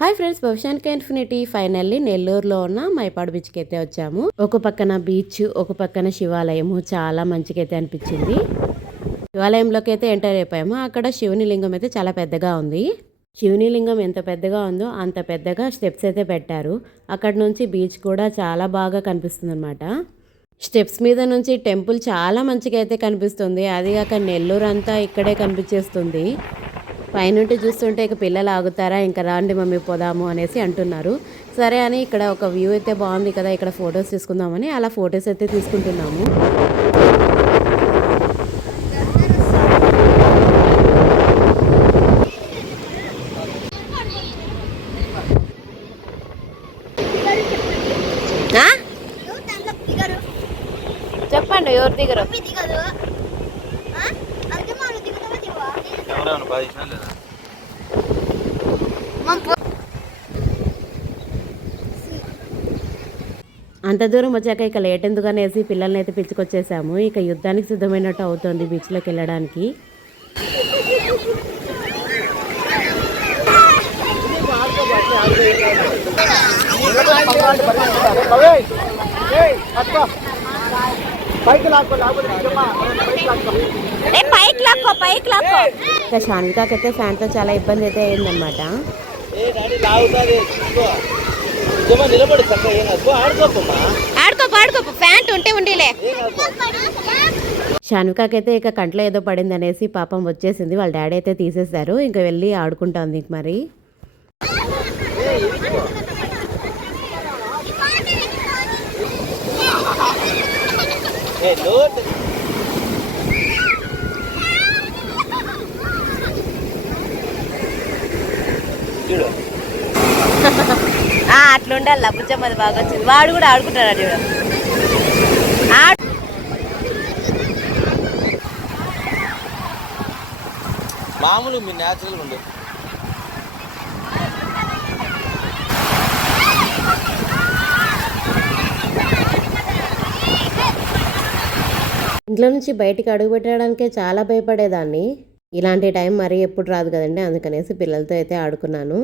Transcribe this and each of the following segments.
Hi friends, భవిష్యానికి infinity finally నెల్లూరులో ఉన్న మైపాడు బీచ్కి అయితే వచ్చాము. ఒక పక్కన బీచ్, ఒక పక్కన శివాలయము. చాలా మంచిగా అయితే అనిపించింది. శివాలయంలోకి అయితే ఎంటర్ అయిపోయాము. అక్కడ శివుని లింగం అయితే చాలా పెద్దగా ఉంది. శివుని లింగం ఎంత పెద్దగా ఉందో అంత పెద్దగా స్టెప్స్ అయితే పెట్టారు. అక్కడ నుంచి బీచ్ కూడా చాలా బాగా కనిపిస్తుంది అనమాట. స్టెప్స్ మీద నుంచి టెంపుల్ చాలా మంచిగా అయితే కనిపిస్తుంది. అది కాక నెల్లూరు అంతా ఇక్కడే కనిపించేస్తుంది. పైనుండి చూస్తుంటే ఇక పిల్లలు ఆగుతారా, ఇంకా రాండి మమ్మీ పోదాము అనేసి అంటున్నారు. సరే అని ఇక్కడ ఒక వ్యూ అయితే బాగుంది కదా, ఇక్కడ ఫొటోస్ తీసుకుందామని అలా ఫొటోస్ అయితే తీసుకుంటున్నాము. చెప్పండి ఎవరు దిగరు. అంత దూరం వచ్చాక ఇక లేట్ ఎందుకు అనేసి పిల్లల్ని అయితే పిలుచుకొచ్చేసాము. ఇక యుద్ధానికి సిద్ధమైనట్టు అవుతుంది బీచ్లోకి వెళ్ళడానికి. ఇక శాన్వికాకైతే ఫ్యాన్తో చాలా ఇబ్బంది అయితే అయిందనమాట. శాన్వికాకైతే ఇక కంట్లో ఏదో పడింది అనేసి పాపం వచ్చేసింది. వాళ్ళ డాడీ అయితే తీసేశారు. ఇంకా వెళ్ళి ఆడుకుంటుంది మరి. అట్లుండాలి బుజ్జమ్మ, అది బాగా వచ్చింది. వాడు కూడా ఆడుకుంటాడు. మామూలు మీ న్యాచురల్గా ఉండే ఇంట్లో నుంచి బయటికి అడుగు పెట్టడానికే చాలా భయపడేదాన్ని. ఇలాంటి టైం మరీ ఎప్పుడు రాదు కదండి, అందుకనేసి పిల్లలతో అయితే ఆడుకున్నాను.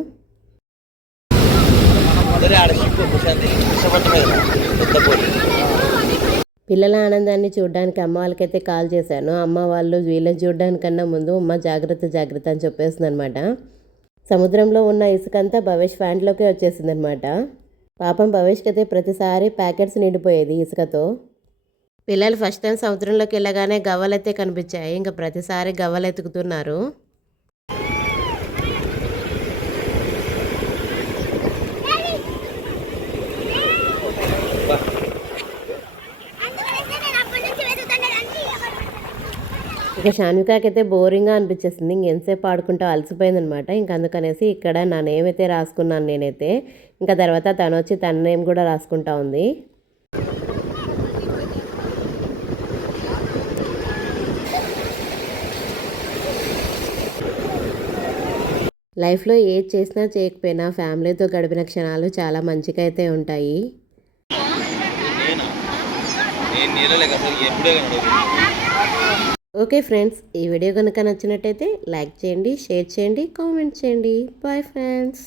పిల్లల ఆనందాన్ని చూడడానికి అమ్మ వాళ్ళకైతే కాల్ చేశాను. అమ్మ వాళ్ళు వీళ్ళని చూడడానికన్నా ముందు అమ్మ జాగ్రత్త జాగ్రత్త అని చెప్పేసింది అనమాట. సముద్రంలో ఉన్న ఇసుకంతా భవేష్ ఫ్యాంట్లోకి వచ్చేసింది అనమాట. పాపం భవేష్కి అయితే ప్రతిసారి ప్యాకెట్స్ నిండిపోయేది ఇసుకతో. పిల్లలు ఫస్ట్ టైం సముద్రంలోకి వెళ్ళగానే గవ్వలైతే కనిపించాయి. ఇంకా ప్రతిసారి గవ్వలు ఎతుకుతున్నారు. ఇక శాన్వికాకైతే బోరింగ్గా అనిపించేసింది. ఇంకెంతసేపు ఆడుకుంటూ అలసిపోయింది అనమాట. ఇంక అందుకనేసి ఇక్కడ నా నేమ్ అయితే రాసుకున్నాను నేనైతే. ఇంకా తర్వాత తను వచ్చి తన నేమ్ కూడా రాసుకుంటా ఉంది. లైఫ్లో ఏది చేసినా చేయకపోయినా ఫ్యామిలీతో గడిపిన క్షణాలు చాలా మంచిగా అయితే ఉంటాయి. ఓకే ఫ్రెండ్స్, ఈ వీడియో కనుక నచ్చినట్టయితే లైక్ చేయండి, షేర్ చేయండి, కామెంట్ చేయండి. Bye friends.